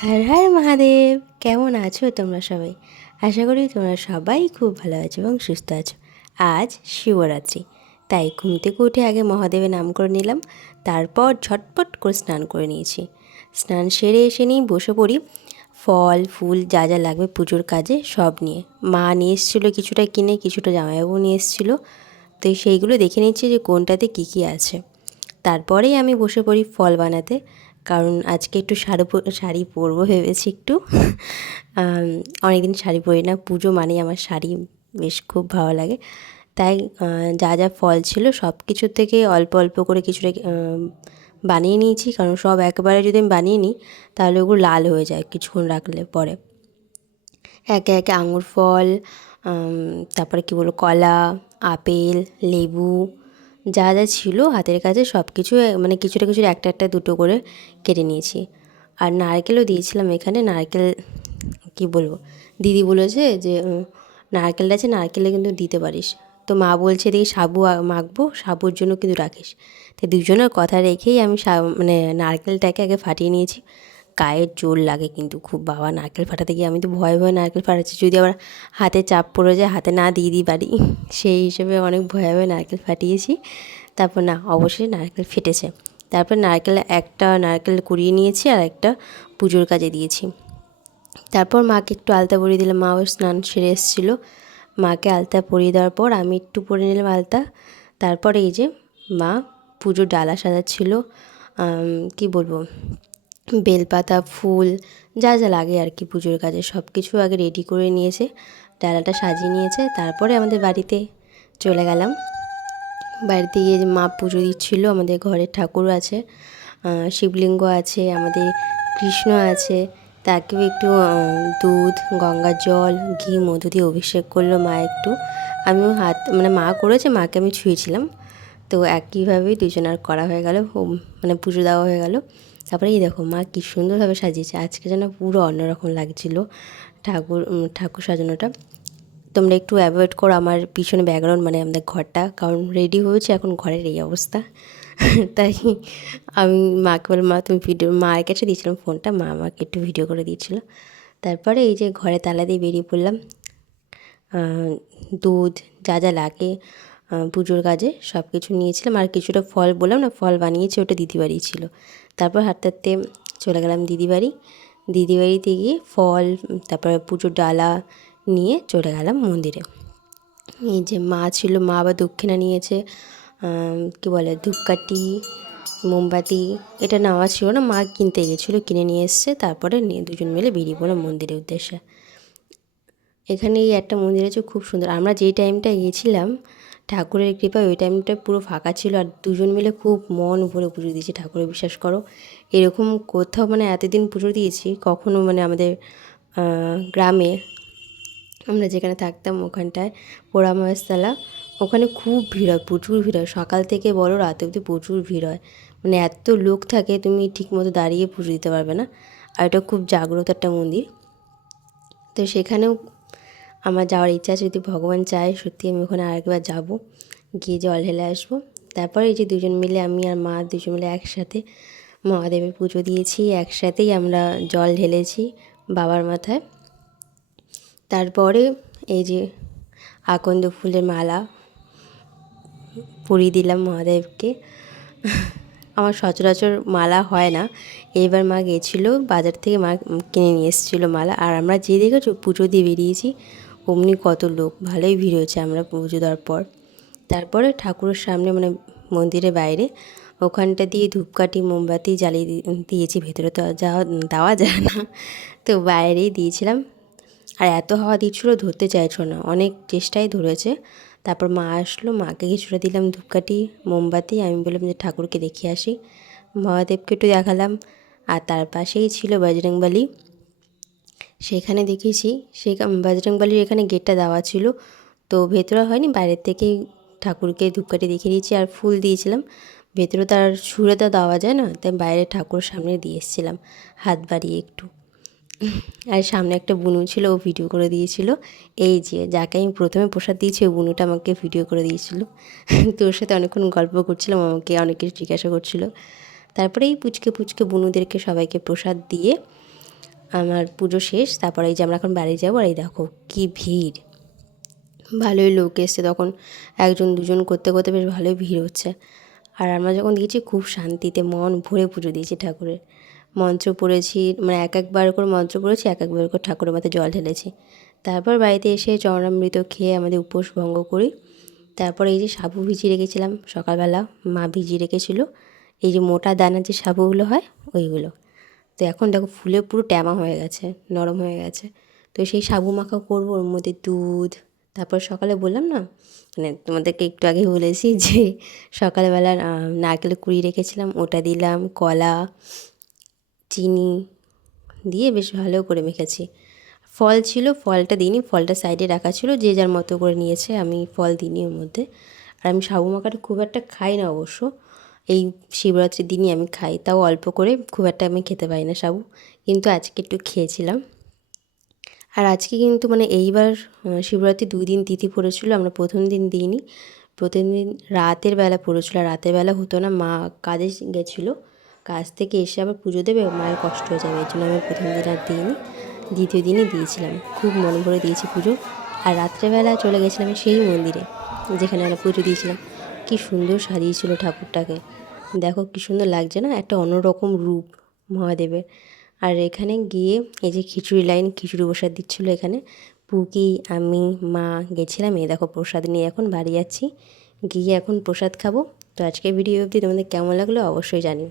হর হর মহাদেব। কেমন আছো তোমরা সবাই? আশা করি তোমরা সবাই খুব ভালো আছো এবং সুস্থ আছো। আজ শিবরাত্রি, তাই ঘুম থেকে উঠে আগে মহাদেবের নাম করে নিলাম। তারপর ঝটপট করে স্নান করে নিয়েছি। স্নান সেরে এসে নিয়ে বসে পড়ি ফল ফুল যা যা লাগবে পুজোর কাজে সব নিয়ে। মা নিয়ে এসেছিলো কিছুটা কিনে, কিছুটা জামাইবাবু নিয়ে এসেছিলো। তো সেইগুলো দেখে নিচ্ছি যে কোনটাতে কী কী আছে। তারপরেই আমি বসে পড়ি ফল বানাতে, কারণ আজকে একটু শাড়ি পরবো ভেবেছি একটু। অনেকদিন শাড়ি পরি না, পুজো মানেই আমার শাড়ি বেশ খুব ভালো লাগে। তাই যা যা ফল ছিল সব কিছুর থেকে অল্প অল্প করে কিছুটা বানিয়ে নিয়েছি, কারণ সব একবারে যদি আমি বানিয়ে নিই তাহলে ওগুলো লাল হয়ে যায় কিছুক্ষণ রাখলে পরে। একে একে আঙুর ফল, তারপরে কী বলবো, কলা, আপেল, লেবু যা যা ছিল হাতের কাছে সব কিছু মানে কিছুটা কিছুটা একটা একটা দুটো করে কেটে নিয়েছি। আর নারকেলও দিয়েছিলাম এখানে। নারকেল কী বলবো, দিদি বলেছে যে নারকেলটা আছে, নারকেলে কিন্তু দিতে পারিস। তো মা বলছে দেখি সাবু মাখবো, সাবুর জন্য কিন্তু রাখিস। তাই দুজনের কথা রেখেই আমি মানে নারকেলটাকে আগে ফাটিয়ে নিয়েছি। গায়ের জোর লাগে কিন্তু খুব, বাবা নারকেল ফাটাতে গিয়ে আমি তো ভয়ে ভয়ে নারকেল ফাটাচ্ছি, যদি আবার হাতে চাপ পড়ে যায়, হাতে না দিয়ে দিই বাড়ি, সেই হিসেবে অনেক ভয়ে ভয়ে নারকেল ফাটিয়েছি। তারপর না, অবশ্যই নারকেল ফেটেছে। তারপর একটা নারকেল কুড়িয়ে নিয়েছি আর একটা পুজোর কাজে দিয়েছি। তারপর মাকে একটু আলতা পরিয়ে দিলাম। মাও স্নান সেরে এসেছিলো, মাকে আলতা পরিয়ে দেওয়ার পর আমি একটু পরে নিলাম আলতা। তারপর এই যে মা পুজোর ডালা সাজাচ্ছিল, কী বলবো, বেলপাতা ফুল যা যা লাগে আর কি পুজোর কাজে সব কিছু আগে রেডি করে নিয়েছে, ডালাটা সাজিয়ে নিয়েছে। তারপরে আমাদের বাড়িতে চলে গেলাম। বাড়িতে গিয়ে মা পুজো দিচ্ছিলো। আমাদের ঘরের ঠাকুর আছে, শিবলিঙ্গ আছে, আমাদের কৃষ্ণ আছে। তাকেও একটু দুধ, গঙ্গার জল, ঘি, মধু দিয়ে অভিষেক করলো মা একটু। আমিও মানে মা করেছে, মাকে আমি ছুঁয়েছিলাম। তো একইভাবেই দুজনার করা হয়ে গেল, মানে পুজো দেওয়া হয়ে গেল। তারপরে এই দেখো মা কী সুন্দরভাবে সাজিয়েছে, আজকে যেন পুরো অন্যরকম লাগছিলো ঠাকুর সাজানোটা। তোমরা একটু অ্যাভয়েড করো আমার পিছনে ব্যাকগ্রাউন্ড, মানে আমাদের ঘরটা, কারণ রেডি হয়েছে এখন ঘরের এই অবস্থা। তাই আমি মাকে বললাম, মা তুমি ভিডিও, মায়ের কাছে দিয়েছিলাম ফোনটা, মা আমাকে একটু ভিডিও করে দিয়েছিলো। তারপরে এই যে ঘরে তালা দিয়ে বেরিয়ে পড়লাম। দুধ যা যা লাগে পুজোর কাজে সব কিছু নিয়েছিলাম, আর কিছুটা ফল বললাম না, ফল বানিয়েছি, ওটা দিদি বাড়ি ছিল। তারপর হাঁটতে হাঁটতে চলে গেলাম দিদি বাড়িতে গিয়ে ফল, তারপরে পুজোর ডালা নিয়ে চলে গেলাম মন্দিরে। এই যে মা ছিল, মা আবার দক্ষিণা নিয়েছে, কী বলে, ধূপকাঠি, মোমবাতি। এটা নেওয়া ছিল না, মা কিনতে গেছিলো, কিনে নিয়ে এসছে। তারপরে দুজন মিলে বেরিয়ে পড়লাম মন্দিরের উদ্দেশ্যে। এখানে এই একটা মন্দির আছে খুব সুন্দর। আমরা যেই টাইমটা গিয়েছিলাম ঠাকুরের কৃপায় ওই টাইমটা পুরো ফাঁকা ছিল, আর দুজন মিলে খুব মন ভরে পুজো দিয়েছি ঠাকুরের। বিশ্বাস করো, এরকম কোথাও মানে এতদিন পুজো দিয়েছি কখনো, মানে আমাদের গ্রামে আমরা যেখানে থাকতাম ওখানটায় পোড়ামহেশতলা, ওখানে খুব ভিড় হয়, প্রচুর ভিড় হয়, সকাল থেকে বড় রাত অবধি প্রচুর ভিড় হয়। মানে এত লোক থাকে, তুমি ঠিক মতো দাঁড়িয়ে পুজো দিতে পারবে না। আর এটা খুব জাগ্রত একটা মন্দির। তো সেখানেও আমার যাওয়ার ইচ্ছা আছে, যদি ভগবান চায় সত্যি আমি ওখানে আরেকবার যাব, গিয়ে জল ঢেলে আসবো। তারপরে এই যে দুজন মিলে, আমি আর মা দুজন মিলে একসাথে মহাদেবের পুজো দিয়েছি, একসাথেই আমরা জল ঢেলেছি বাবার মাথায়। তারপরে এই যে আকন্দ ফুলের মালা পরিয়ে দিলাম মহাদেবকে। আমার সচরাচর মালা হয় না, এইবার মা গেছিলো বাজার থেকে, মা কিনে নিয়ে এসেছিলো মালা। আর আমরা যে দেখেছো পুজো দিয়ে বেরিয়েছি, অমনি কত লোক, ভালোই ভিড় হয়েছে আমরা পুজো দেওয়ার পর। তারপরে ঠাকুরের সামনে, মানে মন্দিরের বাইরে ওখানটা দিয়ে ধূপকাঠি মোমবাতি জ্বালিয়ে দিয়েছি, ভেতরে তো দেওয়া যায় না, তো বাইরেই দিয়েছিলাম। আর এত হাওয়া দিচ্ছিলো, ধরতে চাইছো না, অনেক চেষ্টায় ধরেছে। তারপর মা আসলো, মাকে কিছুটা দিলাম ধূপকাঠি মোমবাতি। আমি বললাম যে ঠাকুরকে দেখিয়ে আসি, মহাদেবকে একটু দেখালাম। আর তার পাশেই ছিল বজরংবলী, সেখানে দেখেছি। সেই বজরংবলীর এখানে গেটটা দেওয়া ছিল, তো ভেতরে হয়নি, বাইরের থেকেই ঠাকুরকে ধূপকাঠি দেখিয়ে দিয়েছি আর ফুল দিয়েছিলাম। ভেতরে তার ছুঁড়ে তো দেওয়া যায় না, তাই বাইরে ঠাকুরের সামনে দিয়ে এসেছিলাম হাত বাড়িয়ে একটু। আর সামনে একটা বুনু ছিল, ও ভিডিও করে দিয়েছিল। এই যে যাকে আমি প্রথমে প্রসাদ দিয়েছি, ওই বুনুটা আমাকে ভিডিও করে দিয়েছিল। তো ওর সাথে অনেকক্ষণ গল্প করছিলাম, আমাকে অনেক কিছু জিজ্ঞাসা করছিল। তারপরে এই পুচকে পুচকে বুনুদেরকে সবাইকে প্রসাদ দিয়ে আমার পুজো শেষ, তারপরে এই যে আমরা এখন বাড়ি যাবো। আর এই দেখো কী ভিড়, ভালোই লোক এসছে তখন, একজন দুজন করতে করতে বেশ ভালোই ভিড় হচ্ছে। আর আমরা যখন দিয়েছি খুব শান্তিতে মন ভরে পুজো দিয়েছি ঠাকুরের। মন্ত্র পড়েছি, মানে এক একবার করে মন্ত্র পড়েছি, এক একবার করে ঠাকুরের মাথায় জল ঢেলেছি। তারপর বাড়িতে এসে চরণামৃত খেয়ে আমাদের উপোস ভঙ্গ করি। তারপর এই যে সাবু ভিজিয়ে রেখেছিলাম সকালবেলা, মা ভিজিয়ে রেখেছিল, এই যে মোটা দানার যে সাবুগুলো হয় ওইগুলো। তো এখন দেখো ফুলে পুরো ট্যামা হয়ে গেছে, নরম হয়ে গেছে। তো সেই সাবু মাখা করবো, ওর মধ্যে দুধ, তারপর সকালে বললাম না, মানে তোমাদেরকে একটু আগে বলেছি যে সকালবেলা নারকেলের কুড়ি রেখেছিলাম, ওটা দিলাম, কলা, চিনি দিয়ে বেশ ভালো করে মেখেছি। ফল ছিল, ফলটা দিইনি, ফলটা সাইডে রাখা ছিল, যে যার মতো করে নিয়েছে, আমি ফল দিইনি ওর মধ্যে। আর আমি সাবু মাখাটা খুব একটা খাই না অবশ্য, এই শিবরাত্রির দিনই আমি খাই, তাও অল্প করে, খুব একটা আমি খেতে পারি না সাবু, কিন্তু আজকে একটু খেয়েছিলাম। আর আজকে কিন্তু মানে এইবার শিবরাত্রি 2 দিন তিথি পড়েছিল, আমরা প্রথম দিন দিইনি, প্রথম দিন রাতের বেলা পড়েছিল। আর রাতের বেলা হতো না, মা কাজে গেছিলো, কাজ থেকে এসে আবার পুজো দেবে, মায়ের কষ্ট হয়ে যাবে, এই জন্য আমি প্রথম দিন আর দিইনি, দ্বিতীয় দিনই দিয়েছিলাম, খুব মন ভরে দিয়েছি পুজো। আর রাত্রেবেলা চলে গেছিলাম সেই মন্দিরে যেখানে আমরা পুজো দিয়েছিলাম। কী সুন্দর সাজিয়েছিল ঠাকুরটাকে, দেখো কী সুন্দর লাগছে না, একটা অন্যরকম রূপ মহাদেবের। আর এখানে গিয়ে এই যে খিচুড়ি লাইন, খিচুড়ি প্রসাদ দিচ্ছিলো এখানে, পুকি, আমি, মা গেছিলাম, এই দেখো প্রসাদ নিয়ে এখন বাড়ি যাচ্ছি, গিয়ে এখন প্রসাদ খাবো। তো আজকের ভিডিও অবধি তোমাদের কেমন লাগলো অবশ্যই জানিও।